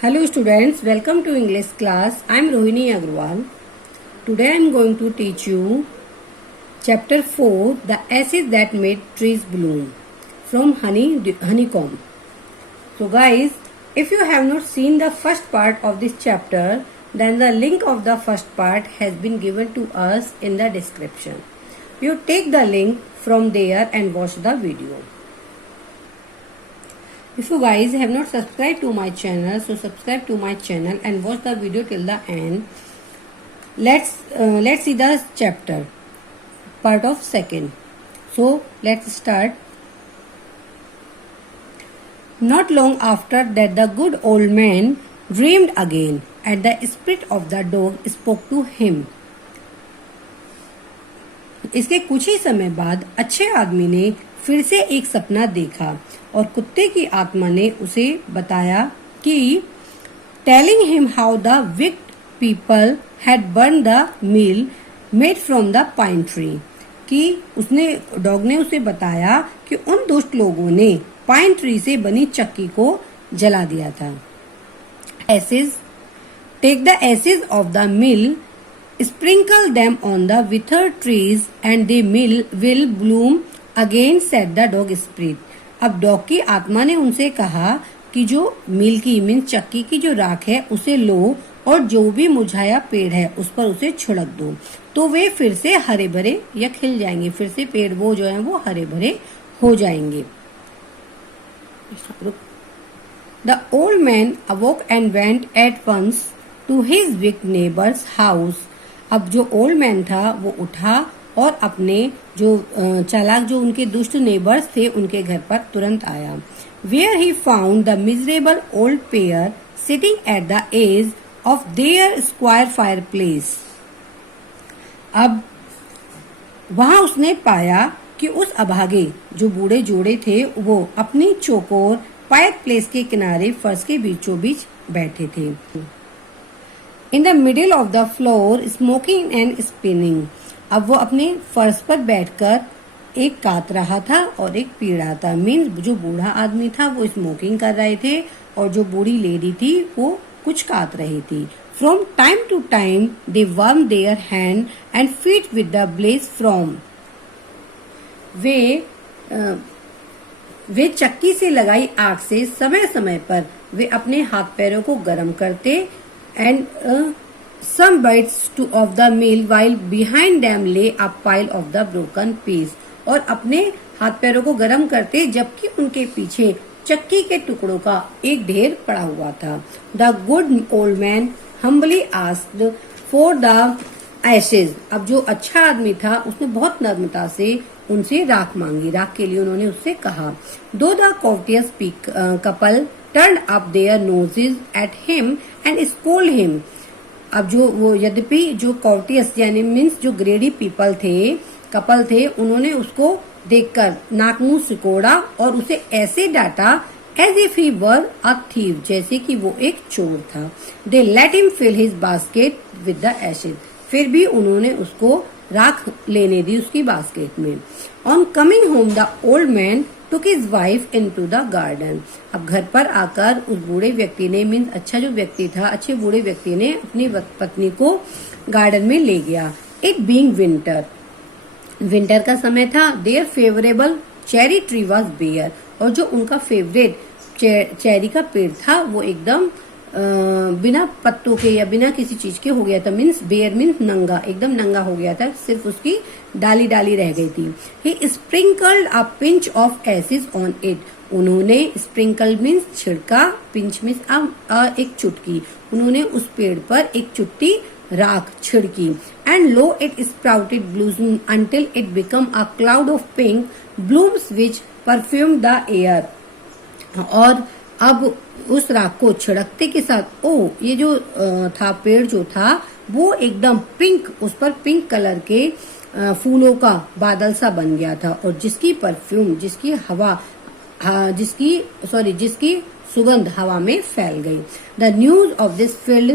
Hello students, welcome to English class. I am Rohini Agrawal. Today I am going to teach you chapter 4, the acid that made trees bloom, from honeycomb. So guys, if you have not seen the first part of this chapter, then the link of the first part has been given to us in the description. You take the link from there and watch the video. If you guys have not subscribed to my channel, so subscribe to my channel and watch the video till the end. Let's see the chapter, part of second. So let's start. Not long after that, the good old man dreamed again, and the spirit of the dog spoke to him. इसके कुछ ही समय बाद अच्छे आदमी ने फिर से एक सपना देखा और कुत्ते की आत्मा ने उसे बताया कि telling him how the wicked people had burn the meal made from the pine tree, कि उसने डॉग ने उसे बताया कि उन दुष्ट लोगों ने पाइन ट्री से बनी चक्की को जला दिया था. Acid take the acid of the mill, sprinkle them on the withered trees and the mill will bloom again, said the dog spirit. अब डॉग की आत्मा ने उनसे कहा कि जो मिल की मीन चक्की की जो राख है उसे लो और जो भी मुरझाया पेड़ है उस पर उसे छिड़क दो तो वे फिर से हरे भरे या खिल जाएंगे. फिर से पेड़ वो जो है वो हरे भरे हो जाएंगे. The old man awoke and went at once to his wicked neighbor's house. अब जो ओल्ड मैन था वो उठा और अपने जो चालाक जो उनके दुष्ट नेबर्स थे उनके घर पर तुरंत आया. Where he found the miserable old pair sitting at the edge of their square fireplace. अब वहां उसने पाया कि उस अभागे जो बूढ़े जोड़े थे वो अपनी चौकोर फायर प्लेस के किनारे फर्श के बीचों बीच बैठे थे. In the middle of the floor smoking and spinning. अब वो अपने फर्श पर बैठकर एक काट रहा था और एक पी रहा था. मीन्स जो बूढ़ा आदमी था वो स्मोकिंग कर रहे थे और जो बूढ़ी लेडी थी वो कुछ काट रही थी. From time to time they warm their hand and feet with the blaze from. वे चक्की से लगाई आग से समय समय पर वे अपने हाथ पैरों को गर्म करते. And some bites of the meal while behind them lay a pile of the broken piece. और अपने हाथ पैरों को गर्म करते जबकि उनके पीछे चक्की के टुकड़ों का एक ढेर पड़ा हुआ था. The good old man humbly asked for the ashes. अब जो अच्छा आदमी था उसने बहुत नम्रता से उनसे राख मांगी. राख के लिए उन्होंने उससे कहा. Though the courteous couple turned up their noses at him and scolded him. अब जो वो यद्यपि जो कॉर्टियस यानी मीन्स जो ग्रेडी पीपल थे कपल थे उन्होंने उसको देखकर नाक मुंह सिकोड़ा और उसे ऐसे डांटा as if he were a thief, जैसे कि वो एक चोर था. They let him fill his basket with the ashes. फिर भी उन्होंने उसको राख लेने दी उसकी बास्केट में. On coming home the old man took his wife into the garden. अब घर पर आकर उस बूढ़े व्यक्ति ने मीन्स अच्छा जो व्यक्ति था अच्छे बूढ़े व्यक्ति ने अपनी पत्नी को गार्डन में ले गया. इट बीइंग विंटर, विंटर का समय था. Their favourable cherry tree was bare. और जो उनका फेवरेट चेरी का पेड़ था वो एकदम बिना पत्तों के या बिना किसी चीज के हो गया था. मीन्स बेयर मीन्स नंगा, एकदम नंगा हो गया था, सिर्फ उसकी डाली डाली रह गई थी. He sprinkled a pinch of acid on it. उन्होंने स्प्रिंकल मीन्स छिड़का, पिंच मीन्स एक चुटकी. उन्होंने उस पेड़ पर एक चुटकी राख छिड़की. And lo it sprouted bloom until it become a cloud of pink blooms which perfume the air. और अब उस राख को छिड़कते के साथ ये जो था पेड़ जो था वो एकदम पिंक, उस पर पिंक कलर के फूलों का बादल सा बन गया था और जिसकी परफ्यूम जिसकी सुगंध हवा में फैल गई. The news of this field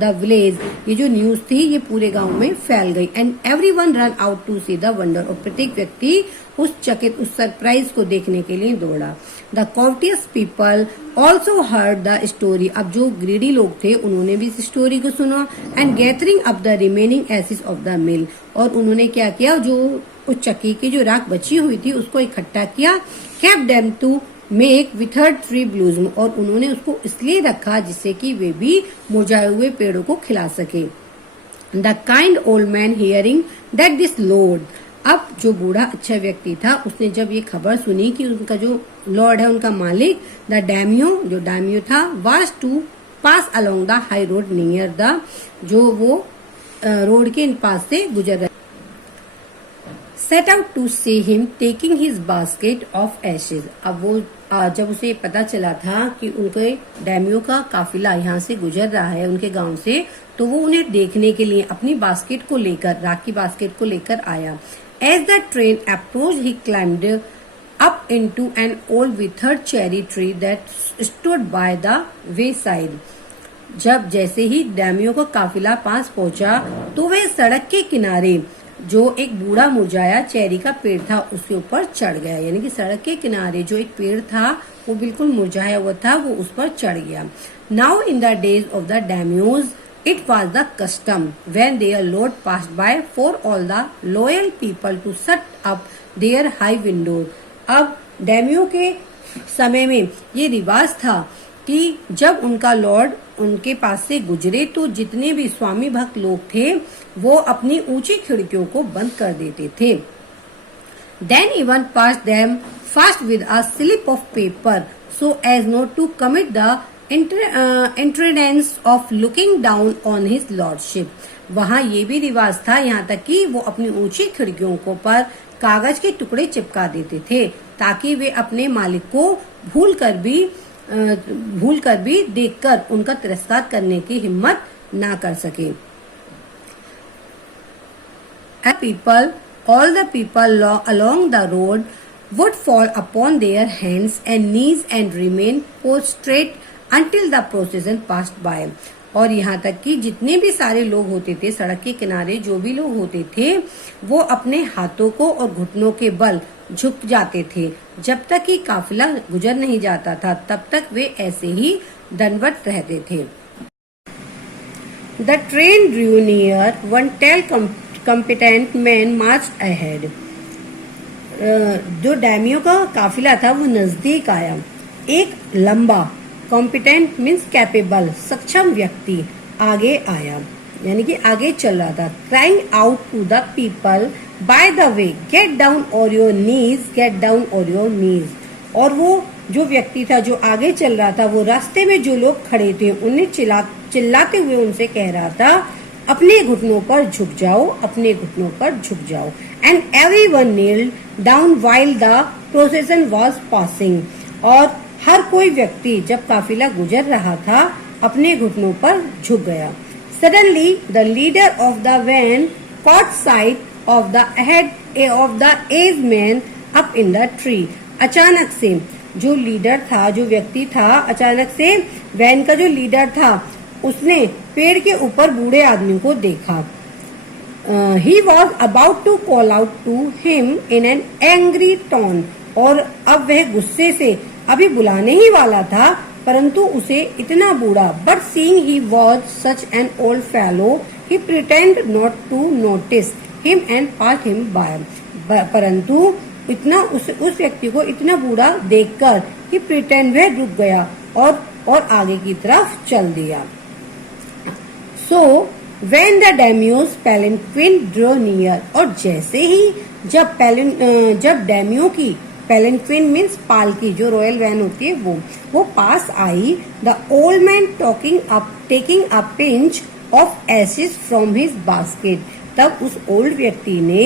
the village. ये जो न्यूज थी ये पूरे गांव में फैल गई. And everyone run out to see the wonder. और प्रत्येक व्यक्ति उस सरप्राइज को देखने के लिए दौड़ा। The courteous people also heard the story. अब जो ग्रीडी लोग थे उन्होंने भी इस स्टोरी को सुना। And gathering up the remaining ashes of the mill, और उन्होंने क्या किया, जो उस चक्की की जो राख बची हुई थी उसको इकट्ठा किया। Kept them to make withered tree blossom, और उन्होंने उसको इसलिए रखा जिससे कि वे भी मुरझाए हुए पेड़ों को खिला सके। The kind old man hearing that this Lord, अब जो बूढ़ा अच्छा व्यक्ति था उसने जब ये खबर सुनी कि उनका जो लॉर्ड है, उनका मालिक, द डैमियो, जो डैमियो था, was to pass along the high road near the, जो वो रोड के पास से गुजर रहा, set out to see him taking his basket of ashes. अब वो जब उसे पता चला था कि उनके डैमियो का काफिला यहाँ से गुजर रहा है उनके गांव से, तो वो उन्हें देखने के लिए अपनी बास्केट को लेकर, राख की बास्केट को लेकर आया। As the train approach he climbed up into an old withered cherry tree that stood by the wayside. जब जैसे ही डैमियो का काफिला पास पहुंचा तो वह सड़क के किनारे जो एक बूढ़ा मुरझाया चेरी का पेड़ था उसके ऊपर चढ़ गया, यानी कि सड़क के किनारे जो एक पेड़ था वो बिल्कुल मुरझाया हुआ था, वो उस पर चढ़ गया। Now in the days of the daimyos it was the custom when their lord passed by for all the loyal people to set up their high windows. अब डैमियो के समय में ये रिवाज था कि जब उनका लॉर्ड उनके पास से गुजरे तो जितने भी स्वामी भक्त लोग थे वो अपनी ऊंची खिड़कियों को बंद कर देते थे। Then even pass them fast with a slip of paper so as not to commit the impudence of looking down on his lordship. वहाँ ये भी रिवाज था, यहाँ तक कि वो अपनी ऊंची खिड़कियों को पर कागज के टुकड़े चिपका देते थे ताकि वे अपने मालिक को भूल कर भी देखकर उनका तिरस्कार करने की हिम्मत ना कर सके। All the people along the road would fall upon their hands and knees and remain prostrate until the procession passed by. और यहाँ तक कि जितने भी सारे लोग होते थे सड़क के किनारे, जो भी लोग होते थे वो अपने हाथों को और घुटनों के बल झुक जाते थे जब तक कि काफिला गुजर नहीं जाता था, तब तक वे ऐसे ही दंडवत रहते थे। The train drew near, one tell competent man marched ahead. जो डैमियो का काफिला था वो नजदीक आया। एक लंबा, कॉम्पिटेंट मीन्स कैपेबल, सक्षम व्यक्ति आगे आया, यानी कि आगे चल रहा था। Crying out to the people by the way, get down और योर नीज, गेट डाउन और योर नीज। और वो जो व्यक्ति था जो आगे चल रहा था वो रास्ते में जो लोग खड़े थे उन्हें चिल्लाते हुए उनसे कह रहा था अपने घुटनों पर झुक जाओ, अपने घुटनों पर झुक जाओ। And everyone knelt down while the procession was passing, और हर कोई व्यक्ति जब काफिला गुजर रहा था अपने घुटनों पर झुक गया। Suddenly the leader of the van caught sight of the head of the age man up in the tree. अचानक से जो लीडर था, जो व्यक्ति था, अचानक से वैन का जो लीडर था उसने पेड़ के ऊपर बूढ़े आदमी को देखा। He was about to call out to him in an angry tone, और अब वह गुस्से से अभी बुलाने ही वाला था, परंतु उसे इतना बूढ़ा, but seeing he was such an old fellow he pretended not to notice him and pass him by. परंतु इतना उस व्यक्ति को इतना बूढ़ा देखकर ही प्रिटेंड वह रुक गया और आगे की तरफ चल दिया। So when the daimyo's palanquin drew near, और जैसे ही जब डैमियो की palanquin मीन्स पालकी, जो रॉयल वैन होती है वो पास आई, the old man taking a pinch of ashes from his basket, तब उस ओल्ड व्यक्ति ने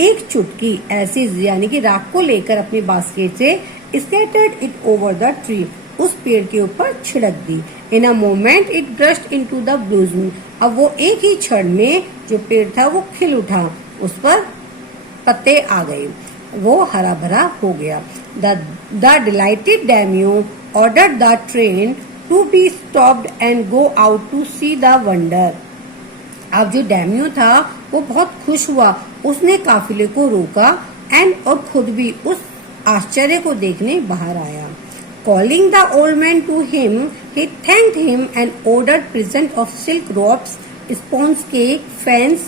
एक चुटकी एसिड यानी कि राख को लेकर अपनी बास्केट से scattered it over the tree, उस पेड़ के ऊपर छिड़क दी। In a moment it burst into the blossom, अब वो एक ही क्षण में जो पेड़ था वो खिल उठा, उस पर पत्ते आ गए, वो हरा भरा हो गया। The delighted daimyo ordered the train to be stopped and go out to see the wonder. अब जो डैमियो था वो बहुत खुश हुआ, उसने काफिले को रोका एंड और खुद भी उस आश्चर्य को देखने बाहर आया। Calling the old man to him, he thanked him and ordered present of silk ropes, sponge cake, fans,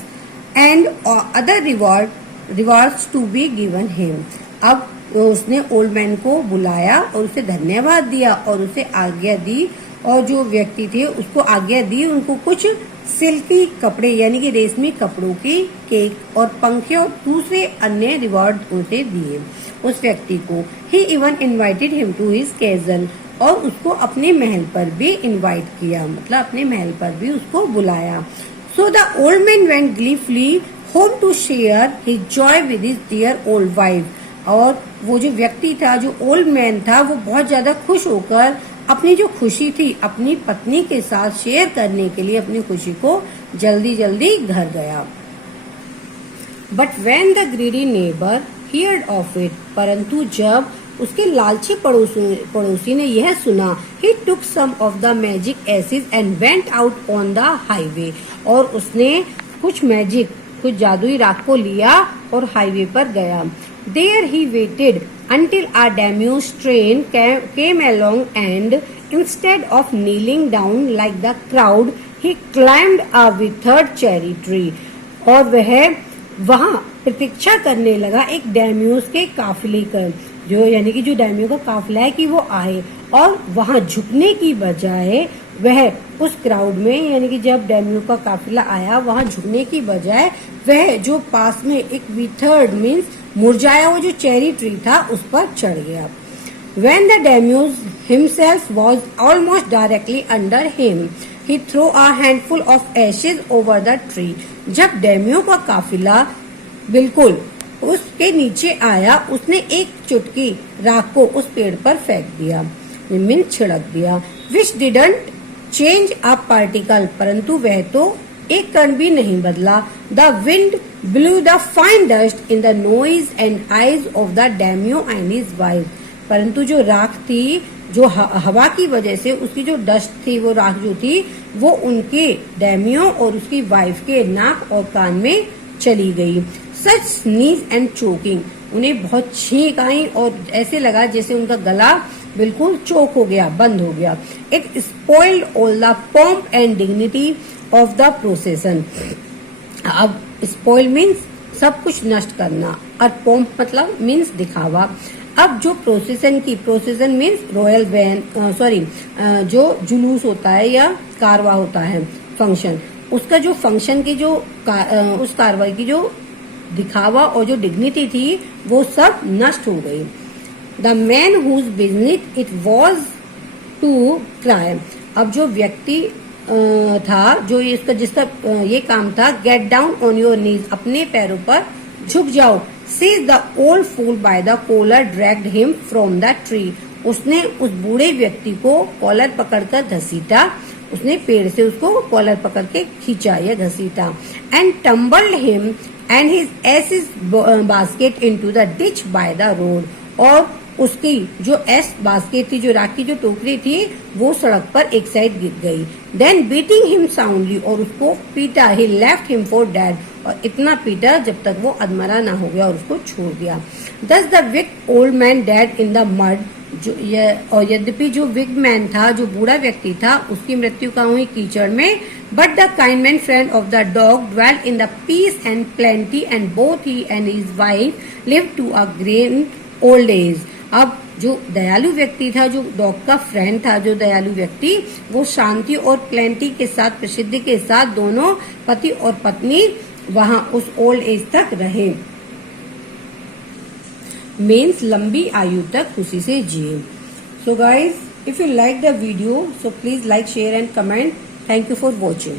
and other rewards to be given him. अब उसने ओल्ड मैन को बुलाया और उसे धन्यवाद दिया और उसे आज्ञा दी, और जो व्यक्ति थे उसको आज्ञा दी, उनको कुछ सिल्की कपड़े यानी कि रेशमी कपड़ों की केक और पंखे और दूसरे अन्य रिवॉर्ड उसे दिए उस व्यक्ति को। He even invited him to his castle, और उसको अपने महल पर भी इनवाइट किया, मतलब अपने महल पर भी उसको बुलाया। So the old man went gleefully home to share his joy with his dear old wife. और वो जो व्यक्ति था, जो ओल्ड मैन था, वो बहुत ज्यादा खुश होकर अपनी जो खुशी थी अपनी पत्नी के साथ शेयर करने के लिए अपनी खुशी को जल्दी जल्दी घर गया। But when the greedy neighbour heard of it, परंतु जब उसके लालची पड़ोसी ने यह सुना, he took some of the magic acid and went out on the highway, और उसने कुछ जादुई राख को लिया और हाईवे पर गया। There he waited until a daimyo's train came along, and instead of kneeling down like the crowd, he climbed a withered cherry tree. और वह वहां प्रतीक्षा करने लगा एक डैम्योस के काफिले का, जो यानी कि जो डैम्यो का काफिला है कि वो आए, और वहां झुकने की बजाय वह उस क्राउड में, यानी कि जब डैम्यो का काफिला आया वहां झुकने की बजाय वह जो पास में एक विथर्ड मीन्स मुरझाया हुआ जो चेरी ट्री था उस पर चढ़ गया। When the daimyo himself was almost directly under him, he threw a handful of ashes over the tree. जब डैम्यो का काफिला बिल्कुल उसके नीचे आया, उसने एक चुटकी राख को उस पेड़ पर फेंक दिया, मीन्स छिड़क दिया। Which didn't change a particle, परंतु वह तो एक कण भी नहीं बदला। The wind blew the fine dust in the nose and eyes of the daimyo and his wife. परंतु जो राख थी, जो हवा की वजह से उसकी जो डस्ट थी, वो राख जो थी वो उनके डैम्यो और उसकी वाइफ के नाक और कान में चली गई। Such sneeze and choking, उन्हें बहुत छींक आई और ऐसे लगा जैसे उनका गला बिल्कुल चोक हो गया, बंद हो गया। It spoiled all the pomp and dignity of the procession. अब स्पॉइल मीन्स सब कुछ नष्ट करना, और पोम्प मतलब मीन्स दिखावा। अब जो प्रोसेसन मीन्स रॉयल वैन, जो जुलूस होता है या कारवा होता है फंक्शन, उसका जो फंक्शन की जो उस कारवाई की जो दिखावा और जो डिग्निटी थी वो सब नष्ट हो गई। The man whose business it was to cry, अब जो व्यक्ति था, जो जिसका ये काम था, get down on your knees, अपने पैरों पर झुक जाओ। Seize the old fool by the collar dragged him from the tree, उसने उस बूढ़े व्यक्ति को कॉलर पकड़कर घसीटा, उसने पेड़ से उसको कॉलर पकड़ के खींचा या घसीटा। And tumbled him and his ashes basket into the ditch by the road, और उसकी जो एस बास्केट थी, जो राख की जो टोकरी थी, वो सड़क पर एक साइड गिर गई। देन बीटिंग हिम साउंडली, और उसको पीटा। ही लेफ्ट हिम फॉर डेड, और इतना पीटा जब तक वो अधमरा ना हो गया और उसको छोड़ दिया। Thus the wicked old man dead in the mud, और यद्यपि जो विग मैन था, जो बूढ़ा व्यक्ति था, उसकी मृत्यु कहाँ हुई? कीचड़ में। But the kind man friend of the dog dwelt in the peace and plenty, and both he and his wife live to a great old age. अब जो दयालु व्यक्ति था, जो डॉग का फ्रेंड था, जो दयालु व्यक्ति, वो शांति और प्लेंटी के साथ, प्रसिद्धि के साथ, दोनों पति और पत्नी वहां उस ओल्ड एज तक रहे, मीन्स लंबी आयु तक खुशी से जिए। So guys, if you like the video, so please like, share and comment. Thank you for watching.